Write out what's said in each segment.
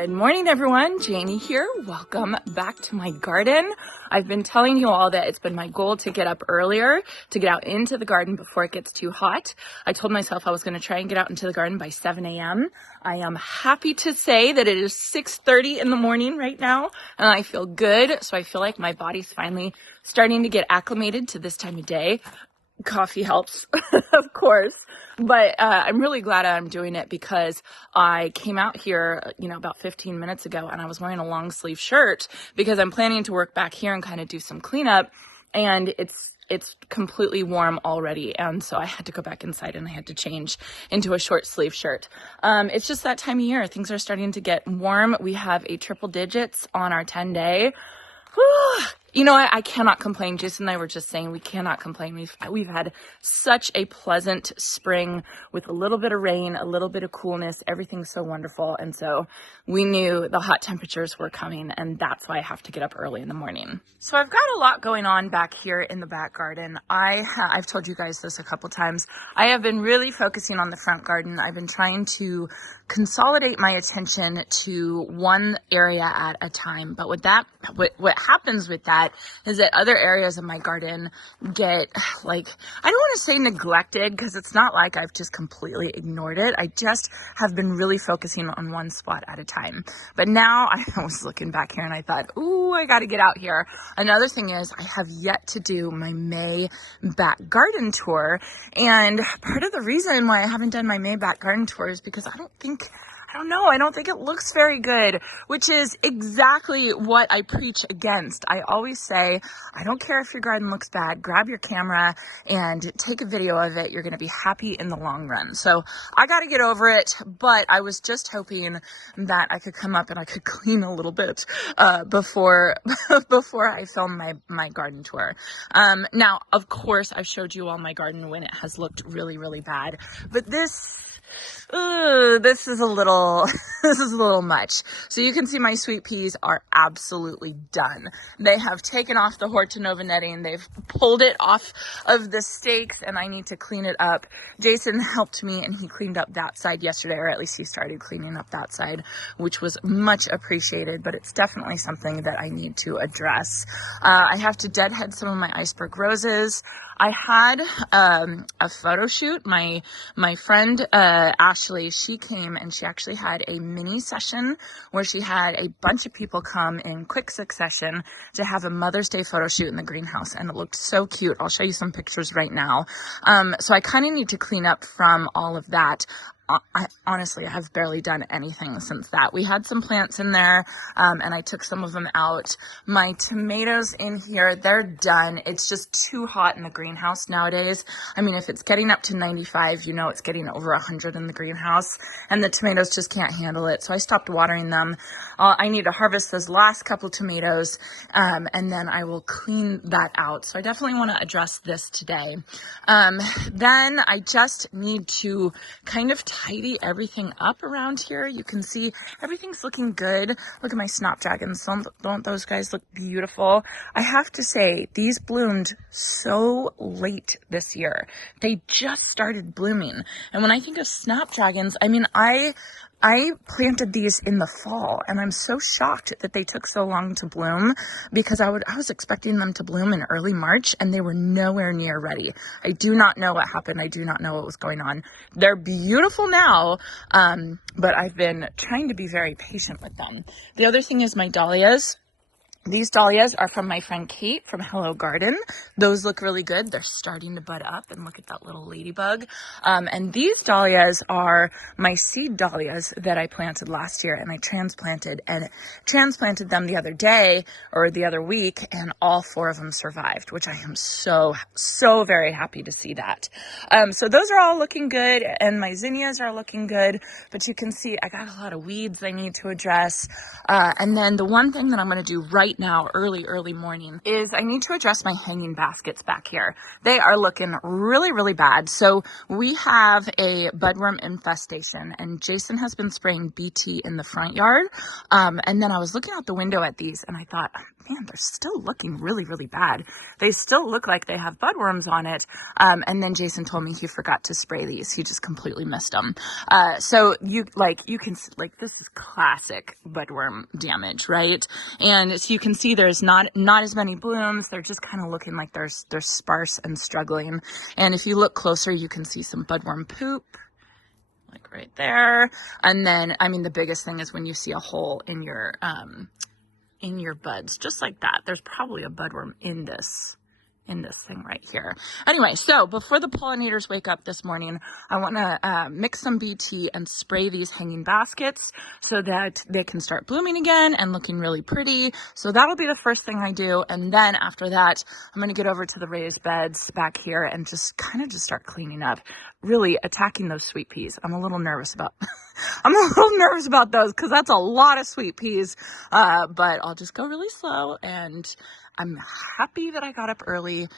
Good morning, everyone. Janie here. Welcome back to my garden. I've been telling you all that it's been my goal to get up earlier, to get out into the garden before it gets too hot. I told myself I was going to try and get out into the garden by 7 a.m. I am happy to say that it is 6:30 in the morning right now, and I feel good. So I feel like my body's finally starting to get acclimated to this time of day. Coffee helps, of course, but I'm really glad I'm doing it because I came out here, about 15 minutes ago, and I was wearing a long sleeve shirt because I'm planning to work back here and kind of do some cleanup, and it's completely warm already, and so I had to go back inside and I had to change into a short sleeve shirt. It's just that time of year. Things are starting to get warm. We have a triple digits on our 10-day. I cannot complain. Jason and I were just saying we cannot complain. We've had such a pleasant spring with a little bit of rain, a little bit of coolness. Everything's so wonderful. And so we knew the hot temperatures were coming, and that's why I have to get up early in the morning. So I've got a lot going on back here in the back garden. I've told you guys this a couple times. I have been really focusing on the front garden. I've been trying to consolidate my attention to one area at a time. But what happens with that is that other areas of my garden get, I don't want to say neglected, because it's not like I've just completely ignored it. I just have been really focusing on one spot at a time. But now I was looking back here and I thought, ooh, I got to get out here. Another thing is I have yet to do my May back garden tour. And part of the reason why I haven't done my May back garden tour is because I don't think it looks very good, which is exactly what I preach against. I always say, I don't care if your garden looks bad, grab your camera and take a video of it. You're going to be happy in the long run. So I got to get over it, but I was just hoping that I could come up and I could clean a little bit before I film my garden tour. Now, of course, I've showed you all my garden when it has looked really, really bad, but this is a little much. So you can see my sweet peas are absolutely done. They have taken off the Hortonova netting. They've pulled it off of the stakes, and I need to clean it up. Jason helped me and he cleaned up that side yesterday, or at least he started cleaning up that side, which was much appreciated, but it's definitely something that I need to address. I have to deadhead some of my iceberg roses. I had a photo shoot. My friend Ashley, she came and she actually had a mini session where she had a bunch of people come in quick succession to have a Mother's Day photo shoot in the greenhouse, and it looked so cute. I'll show you some pictures right now. So I kind of need to clean up from all of that. Honestly, I have barely done anything since that. We had some plants in there, and I took some of them out. My tomatoes in here, they're done. It's just too hot in the greenhouse nowadays. I mean, if it's getting up to 95, it's getting over 100 in the greenhouse, and the tomatoes just can't handle it. So I stopped watering them. I need to harvest those last couple tomatoes, and then I will clean that out. So I definitely want to address this today. Then I just need to kind of tidy everything up around here. You can see everything's looking good. Look at my snapdragons. Don't those guys look beautiful? I have to say, these bloomed so late this year. They just started blooming. And when I think of snapdragons, I mean, I planted these in the fall, and I'm so shocked that they took so long to bloom, because I was expecting them to bloom in early March, and they were nowhere near ready. I do not know what happened. I do not know what was going on. They're beautiful now, but I've been trying to be very patient with them. The other thing is my dahlias. These dahlias are from my friend Kate from Hello Garden. Those look really good. They're starting to bud up, and look at that little ladybug. And these dahlias are my seed dahlias that I planted last year, and I transplanted them the other day or the other week, and all 4 of them survived, which I am so very happy to see that. So those are all looking good, and my zinnias are looking good, but you can see I got a lot of weeds I need to address. And then the one thing that I'm going to do right right now, early morning, is I need to address my hanging baskets back here. They are looking really bad. So we have a budworm infestation, and Jason has been spraying BT in the front yard. And then I was looking out the window at these and I thought, man, they're still looking really bad. They still look like they have budworms on it. And then Jason told me he forgot to spray these. He just completely missed them. So you can, this is classic budworm damage, right? And as you can see, there's not as many blooms. They're just kind of looking like they're sparse and struggling. And if you look closer, you can see some budworm poop, like right there. And then, I mean, the biggest thing is when you see a hole in your buds, just like that. There's probably a budworm in this thing right here. Anyway, so before the pollinators wake up this morning, I want to mix some BT and spray these hanging baskets so that they can start blooming again and looking really pretty. So that'll be the first thing I do. And then after that, I'm going to get over to the raised beds back here and just start cleaning up, really attacking those sweet peas. I'm a little nervous about those because that's a lot of sweet peas. But I'll just go really slow, and I'm happy that I got up early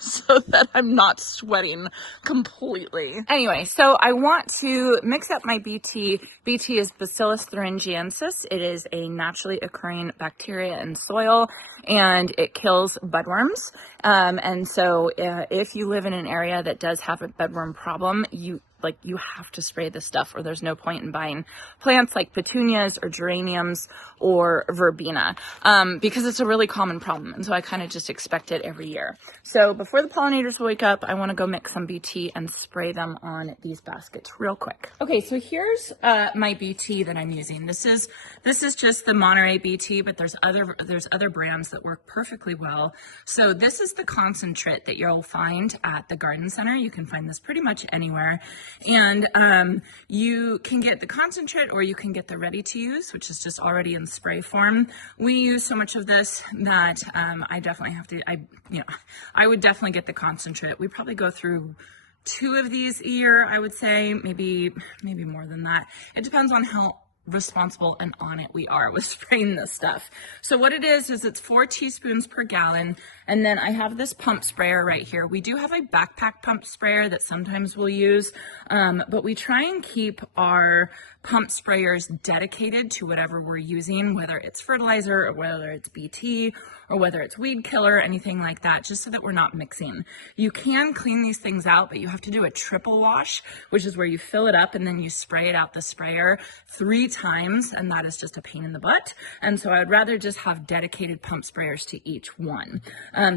so that I'm not sweating completely. Anyway, so I want to mix up my BT. BT is Bacillus thuringiensis. It is a naturally occurring bacteria in soil, and it kills budworms. And so if you live in an area that does have a budworm problem, you have to spray this stuff, or there's no point in buying plants like petunias or geraniums or verbena, because it's a really common problem. And so I kind of just expect it every year. So before the pollinators wake up, I want to go mix some BT and spray them on these baskets real quick. Okay, so here's my BT that I'm using. This is just the Monterey BT, but there's other brands that work perfectly well. So this is the concentrate that you'll find at the garden center. You can find this pretty much anywhere. And you can get the concentrate, or you can get the ready to use, which is just already in spray form. We use so much of this that I would definitely get the concentrate. We probably go through 2 of these a year, I would say, maybe more than that. It depends on how responsible and on it we are with spraying this stuff. So what it is it's 4 teaspoons per gallon. And then I have this pump sprayer right here. We do have a backpack pump sprayer that sometimes we'll use, but we try and keep our pump sprayers dedicated to whatever we're using, whether it's fertilizer or whether it's BT or whether it's weed killer, anything like that, just so that we're not mixing. You can clean these things out, but you have to do a triple wash, which is where you fill it up and then you spray it out the sprayer 3 times, and that is just a pain in the butt. And so I'd rather just have dedicated pump sprayers to each one.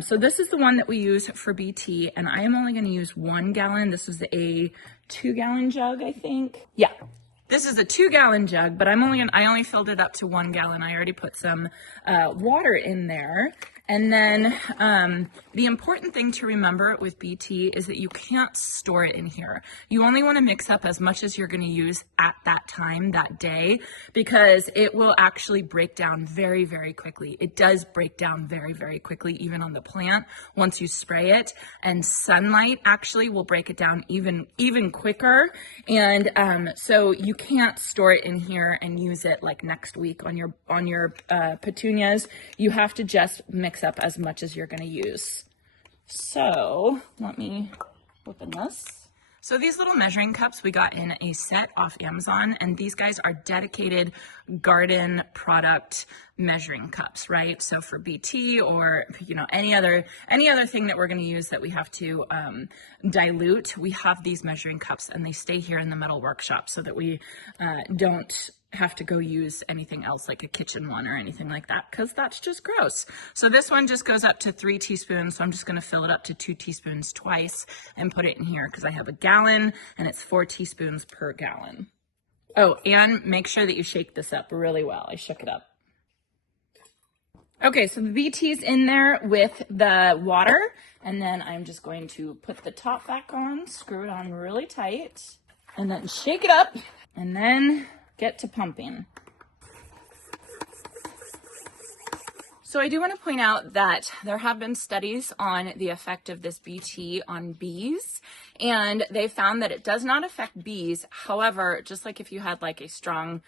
So this is the one that we use for BT, and I am only going to use 1 gallon. This is a 2-gallon jug, I think. Yeah. This is a 2-gallon jug, but I only filled it up to 1 gallon. I already put some water in there. And then the important thing to remember with BT is that you can't store it in here. You only want to mix up as much as you're going to use at that time, that day, because it will actually break down very quickly. It does break down very quickly, even on the plant, once you spray it. And sunlight actually will break it down even quicker. And so you can't store it in here and use it like next week on your petunias. You have to just mix up as much as you're going to use. So let me open this. So these little measuring cups we got in a set off Amazon, and these guys are dedicated garden product measuring cups, right? So for BT or any other thing that we're going to use that we have to dilute, we have these measuring cups, and they stay here in the metal workshop so that we don't have to go use anything else like a kitchen one or anything like that, because that's just gross. So this one just goes up to 3 teaspoons. So I'm just going to fill it up to 2 teaspoons twice and put it in here because I have a gallon and it's 4 teaspoons per gallon. Oh, and make sure that you shake this up really well. I shook it up. Okay, so the BT's in there with the water, and then I'm just going to put the top back on, screw it on really tight, and then shake it up, and then get to pumping. So I do want to point out that there have been studies on the effect of this BT on bees, And they found that it does not affect bees. However, just like if you had like a strong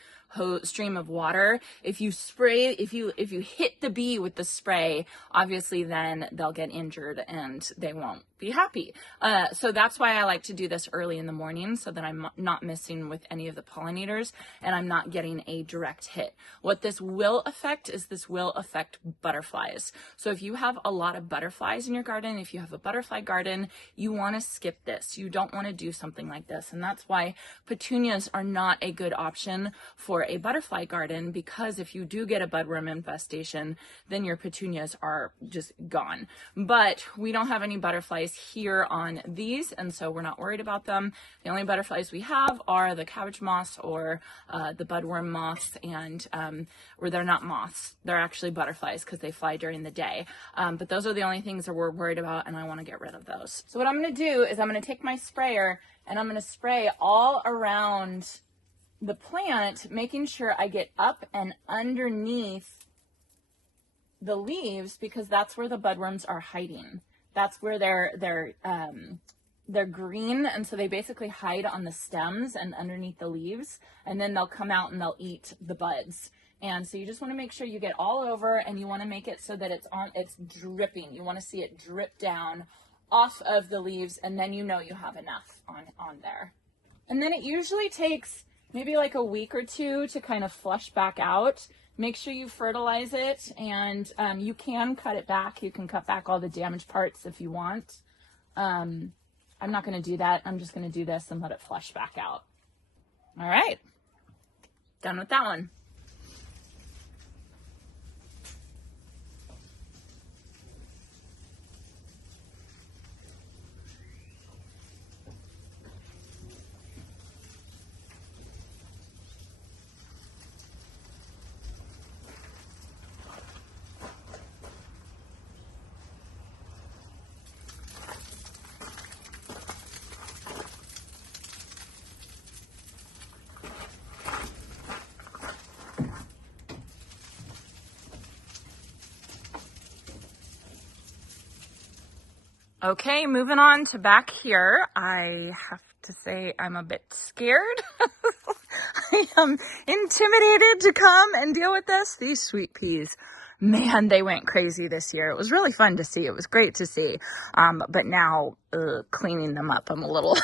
stream of water, if you hit the bee with the spray, obviously then they'll get injured and they won't be happy. So that's why I like to do this early in the morning, so that I'm not messing with any of the pollinators and I'm not getting a direct hit. What this will affect is this will affect butterflies. So if you have a lot of butterflies in your garden, if you have a butterfly garden, you want to skip this. You don't want to do something like this. And that's why petunias are not a good option for a butterfly garden, because if you do get a budworm infestation, then your petunias are just gone. But we don't have any butterflies here on these, and so we're not worried about them. The only butterflies we have are the cabbage moths or the budworm moths, and or they're not moths, they're actually butterflies because they fly during the day. But those are the only things that we're worried about, and I want to get rid of those. So what I'm going to do is I'm going to take my sprayer and I'm going to spray all around the plant, making sure I get up and underneath the leaves, because that's where the budworms are hiding. That's where they're green, and so they basically hide on the stems and underneath the leaves, and then they'll come out and they'll eat the buds. And so you just want to make sure you get all over, and you want to make it so that it's dripping. You want to see it drip down off of the leaves, and then you know you have enough on there. And then it usually takes maybe like a week or two to kind of flush back out. Make sure you fertilize it, and you can cut it back. You can cut back all the damaged parts if you want. I'm not going to do that. I'm just going to do this and let it flush back out. All right, done with that one. Okay, moving on to back here. I have to say I'm a bit scared. I am intimidated to come and deal with this. These sweet peas, man, they went crazy this year. It was really fun to see. It was great to see. But now cleaning them up, I'm a little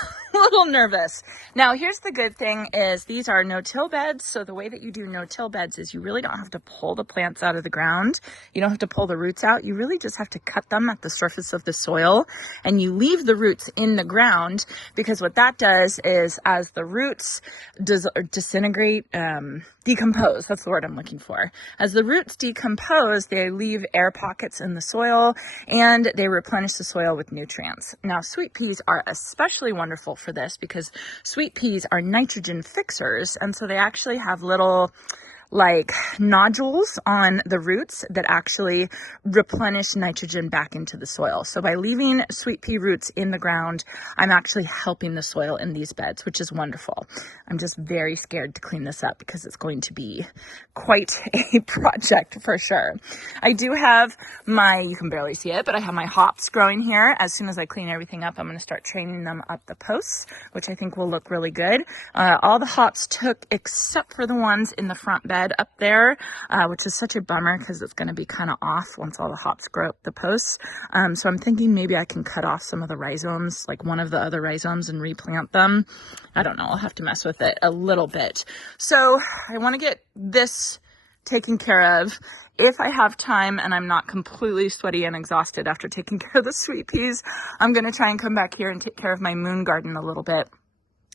nervous. Now, here's the good thing is these are no-till beds. So the way that you do no-till beds is you really don't have to pull the plants out of the ground. You don't have to pull the roots out. You really just have to cut them at the surface of the soil, and you leave the roots in the ground, because what that does is as the roots disintegrate, decompose, that's the word I'm looking for. As the roots decompose, they leave air pockets in the soil and they replenish the soil with nutrients. Now, sweet peas are especially wonderful for this because sweet peas are nitrogen fixers, and so they actually have little like nodules on the roots that actually replenish nitrogen back into the soil. So by leaving sweet pea roots in the ground, I'm actually helping the soil in these beds, which is wonderful. I'm just very scared to clean this up because it's going to be quite a project for sure. I do have you can barely see it, but I have my hops growing here. As soon as I clean everything up, I'm going to start training them up the posts, which I think will look really good. All the hops took except for the ones in the front bed up there, which is such a bummer because it's going to be kind of off once all the hops grow up the posts. So I'm thinking maybe I can cut off some of the rhizomes, like one of the other rhizomes, and replant them. I don't know. I'll have to mess with it a little bit. So I want to get this taken care of. If I have time and I'm not completely sweaty and exhausted after taking care of the sweet peas, I'm going to try and come back here and take care of my moon garden a little bit.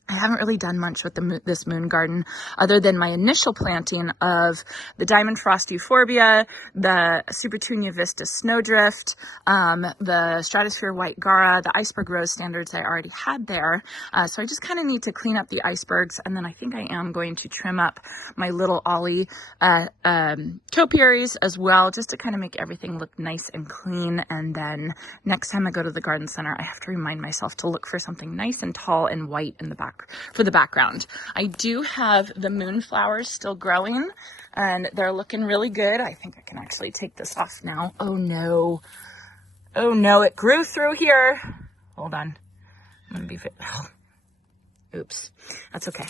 I haven't really done much with this moon garden other than my initial planting of the diamond frost euphorbia, the supertunia vista snowdrift, the stratosphere white gara, the iceberg rose standards I already had there. So I just kind of need to clean up the icebergs, and then I think I am going to trim up my little ollie topiaries as well, just to kind of make everything look nice and clean. And then next time I go to the garden center, I have to remind myself to look for something nice and tall and white in the back for the background. I do have the moonflowers still growing and they're looking really good. I think I can actually take this off now. Oh no, it grew through here. Hold on. I'm gonna be oops, that's okay.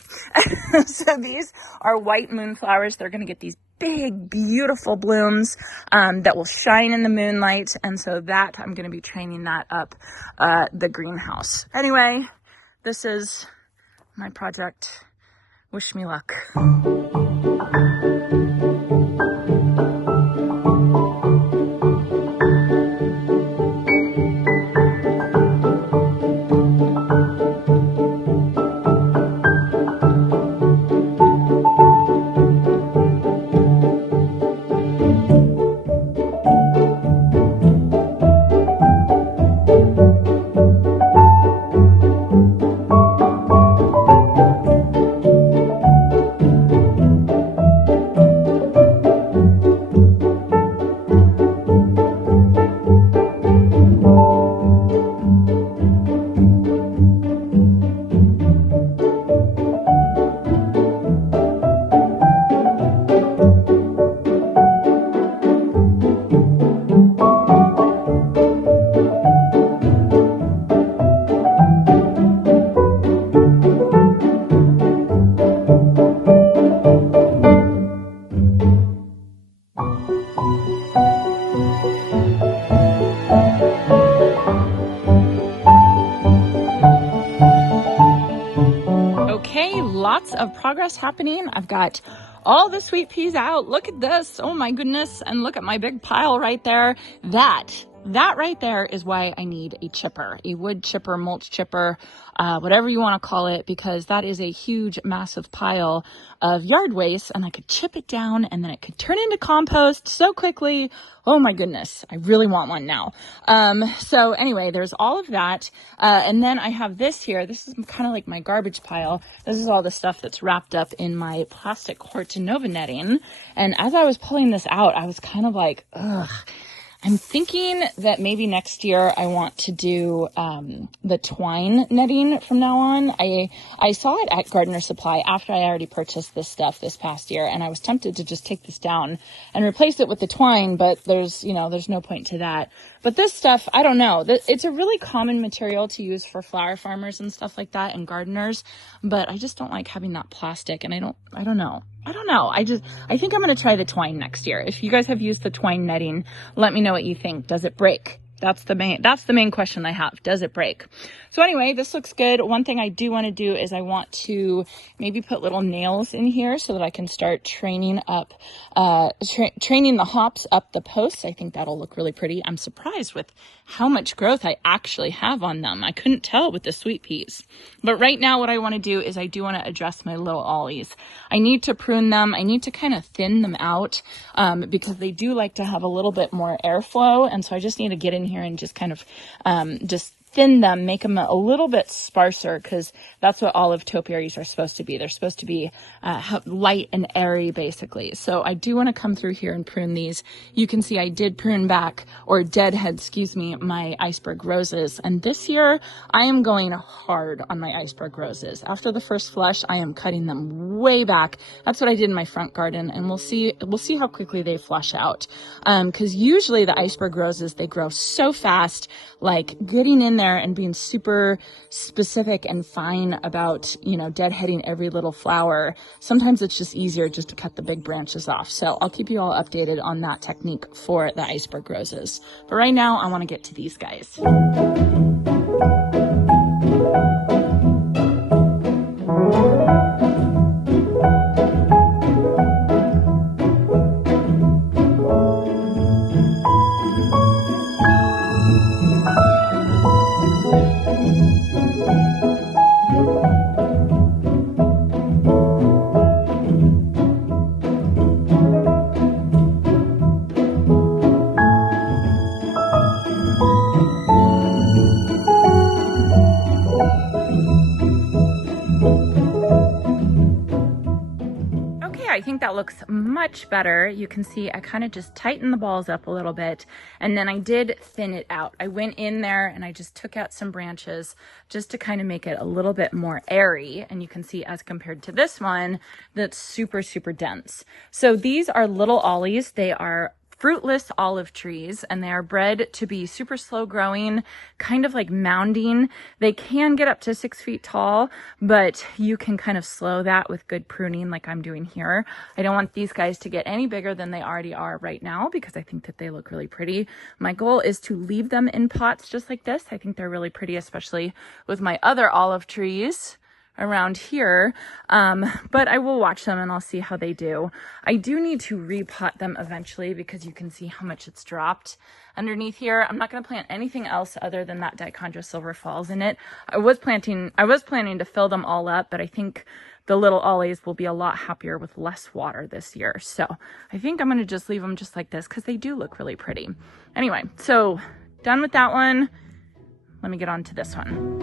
So these are white moonflowers. They're gonna get these big, beautiful blooms that will shine in the moonlight. And so that I'm gonna be training that up the greenhouse. Anyway, this is my project. Wish me luck. Lots of progress happening. I've got all the sweet peas out. Look at this. Oh my goodness. And look at my big pile right there. That right there is why I need a chipper, a wood chipper, mulch chipper, whatever you want to call it, because that is a huge, massive pile of yard waste, and I could chip it down and then it could turn into compost so quickly. Oh my goodness. I really want one now. So anyway, there's all of that. And then I have this here. This is kind of like my garbage pile. This is all the stuff that's wrapped up in my plastic Hortonova netting. And as I was pulling this out, I was kind of like, ugh. I'm thinking that maybe next year I want to do the twine netting from now on. I saw it at Gardener Supply after I already purchased this stuff this past year, and I was tempted to just take this down and replace it with the twine, but there's no point to that. But this stuff, I don't know. It's a really common material to use for flower farmers and stuff like that and gardeners, but I just don't like having that plastic, and I don't know. I think I'm going to try the twine next year. If you guys have used the twine netting, let me know what you think. Does it break? That's the main question I have. Does it break? So anyway, this looks good. One thing I do want to do is I want to maybe put little nails in here so that I can start training up, training the hops up the posts. I think that'll look really pretty. I'm surprised with how much growth I actually have on them. I couldn't tell with the sweet peas. But right now what I want to do is I do want to address my little ollies. I need to prune them. I need to kind of thin them out because they do like to have a little bit more airflow. And so I just need to get in here and just kind of just thin them, make them a little bit sparser, because that's what olive topiaries are supposed to be. They're supposed to be light and airy, basically. So I do want to come through here and prune these. You can see I did prune back, or deadhead, my iceberg roses. And this year I am going hard on my iceberg roses. After the first flush, I am cutting them way back. That's what I did in my front garden, and we'll see how quickly they flush out. Because usually the iceberg roses, they grow so fast, like getting in there and being super specific and fine about, deadheading every little flower. Sometimes it's just easier just to cut the big branches off. So I'll keep you all updated on that technique for the iceberg roses. But right now I want to get to these guys. I think that looks much better. You can see I kind of just tightened the balls up a little bit, and then I did thin it out. I went in there and I just took out some branches just to kind of make it a little bit more airy. And you can see as compared to this one, that's super, super dense. So these are little ollies. They are fruitless olive trees, and they are bred to be super slow growing, kind of like mounding. They can get up to 6 feet tall, but you can kind of slow that with good pruning like I'm doing here. I don't want these guys to get any bigger than they already are right now because I think that they look really pretty. My goal is to leave them in pots just like this. I think they're really pretty, especially with my other olive trees around here, but I will watch them and I'll see how they do. I do need to repot them eventually because you can see how much it's dropped underneath here. I'm not going to plant anything else other than that Dichondra Silver Falls in it. I was planning to fill them all up, but I think the little ollies will be a lot happier with less water this year. So I think I'm going to just leave them just like this because they do look really pretty. Anyway, so done with that one. Let me get on to this one.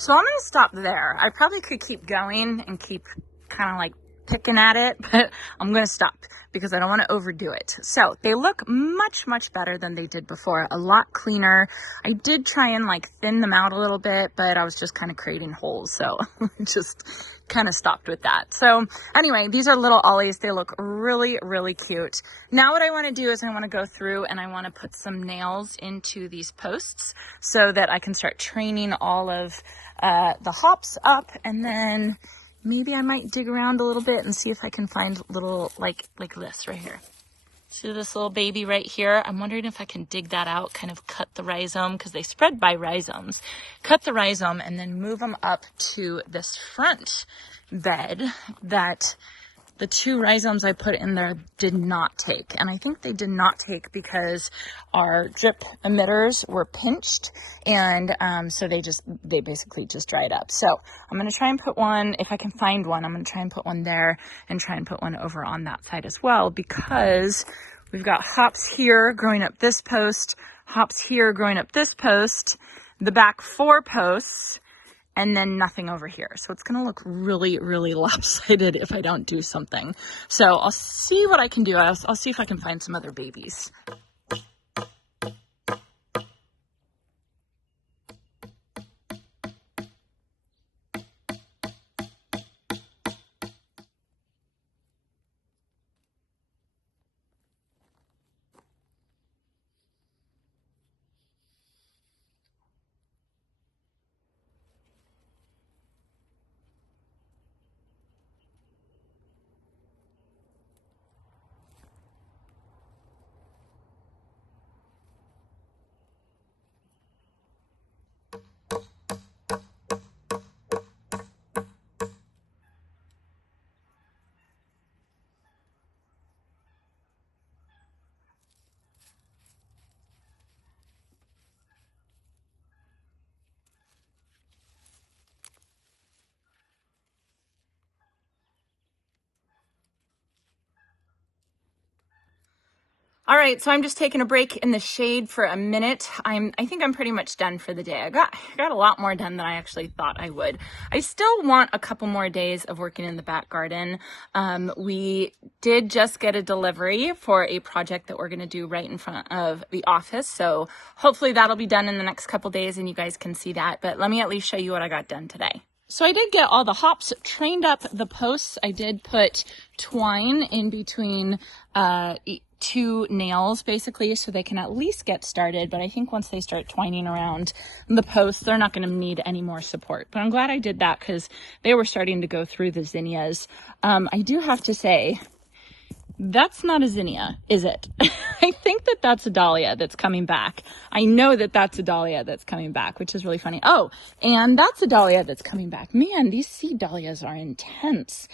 So I'm going to stop there. I probably could keep going and keep kind of like picking at it, but I'm going to stop because I don't want to overdo it. So they look much, much better than they did before. A lot cleaner. I did try and like thin them out a little bit, but I was just kind of creating holes. So just kind of stopped with that. So anyway, these are little ollies. They look really, really cute. Now what I want to do is I want to go through and I want to put some nails into these posts so that I can start training all of the hops up, and then maybe I might dig around a little bit and see if I can find little like this right here. See this little baby right here? I'm wondering if I can dig that out, kind of cut the rhizome because they spread by rhizomes. Cut the rhizome and then move them up to this front bed that the 2 rhizomes I put in there did not take. And I think they did not take because our drip emitters were pinched, and so they basically just dried up. So I'm going to try and put one, if I can find one, I'm going to try and put one there and try and put one over on that side as well, because we've got hops here growing up this post, hops here growing up this post, the back 4 posts, and then nothing over here. So it's going to look really, really lopsided if I don't do something. So I'll see what I can do. I'll see if I can find some other babies. All right, so I'm just taking a break in the shade for a minute. I think I'm pretty much done for the day. I got a lot more done than I actually thought I would. I still want a couple more days of working in the back garden. We did just get a delivery for a project that we're gonna do right in front of the office. So hopefully that'll be done in the next couple days and you guys can see that. But let me at least show you what I got done today. So I did get all the hops trained up the posts. I did put twine in between 2 nails basically so they can at least get started, but I think once they start twining around the posts they're not going to need any more support. But I'm glad I did that because they were starting to go through the zinnias. I do have to say That's not a zinnia, is it? I think that that's a dahlia that's coming back. I know that that's a dahlia that's coming back, which is really funny. Oh, and that's a dahlia that's coming back. Man, these seed dahlias are intense.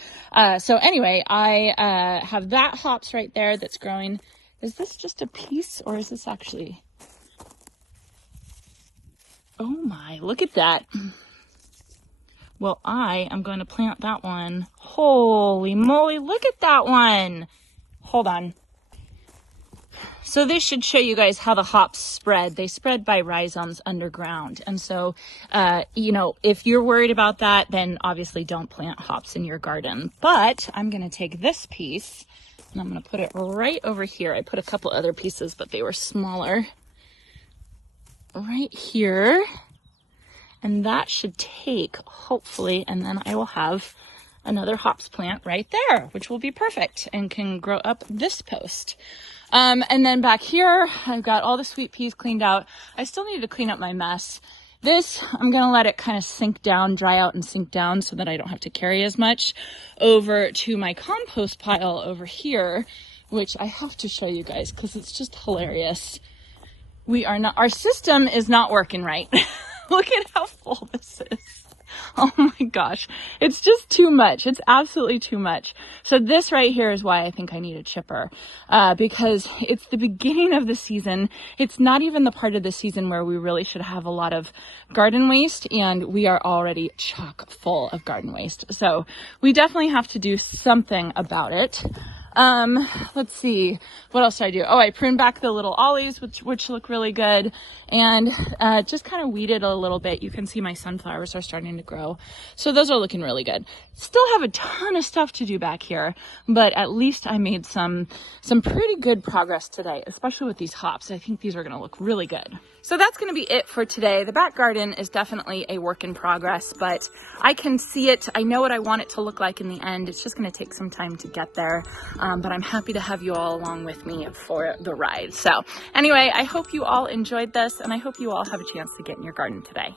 So anyway, I have that hops right there that's growing. Is this just a piece or is this actually... Oh my, look at that. Well, I am going to plant that one. Holy moly, look at that one. Hold on. So this should show you guys how the hops spread. They spread by rhizomes underground. And so, you know, if you're worried about that, then obviously don't plant hops in your garden. But I'm going to take this piece and I'm going to put it right over here. I put a couple other pieces, but they were smaller. Right here. And that should take, hopefully, and then I will have another hops plant right there, which will be perfect and can grow up this post. And then back here, I've got all the sweet peas cleaned out. I still need to clean up my mess. This, I'm going to let it kind of sink down, dry out and sink down so that I don't have to carry as much over to my compost pile over here, which I have to show you guys because it's just hilarious. Our system is not working right. Look at how full this is. Oh my gosh. It's just too much. It's absolutely too much. So this right here is why I think I need a chipper, because it's the beginning of the season. It's not even the part of the season where we really should have a lot of garden waste, and we are already chock full of garden waste. So we definitely have to do something about it. Let's see, what else did I do? Oh, I pruned back the little ollies, which look really good, and just kind of weeded a little bit. You can see my sunflowers are starting to grow. So those are looking really good. Still have a ton of stuff to do back here, but at least I made some pretty good progress today, especially with these hops. I think these are going to look really good. So that's going to be it for today. The back garden is definitely a work in progress, but I can see it. I know what I want it to look like in the end. It's just going to take some time to get there, but I'm happy to have you all along with me for the ride. So anyway, I hope you all enjoyed this, and I hope you all have a chance to get in your garden today.